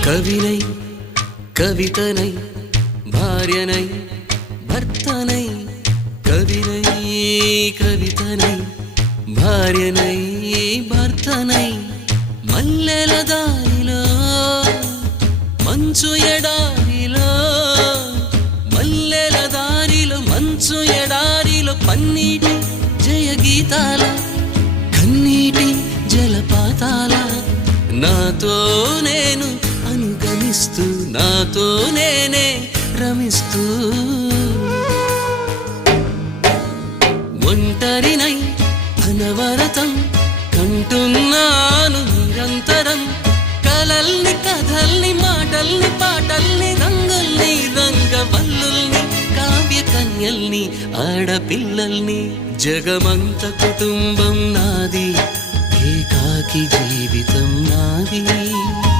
కవినై కవితనై భార్యనై భర్తనై కవినై కవితనై భార్యనై భర్తనై మల్లెల దారిలో మంచు ఎడారిలో మల్లెల దారిలో మంచు ఎడారిలో పన్నీటి జయ గీతాల కన్నీటి జలపాతాల నాతో నేను అనుగమిస్తూ నాతో నేనే రమిస్తూ ఒంటరినై అనవరతం కంటున్నాను నిరంతరం కలల్ని కథల్ని మాటల్ని పాటల్ని రంగుల్ని రంగవల్లుల్ని కావ్య కన్యల్ని ఆడపిల్లల్ని జగమంత కుటుంబం నాది ఏకాకి జీవితం నాది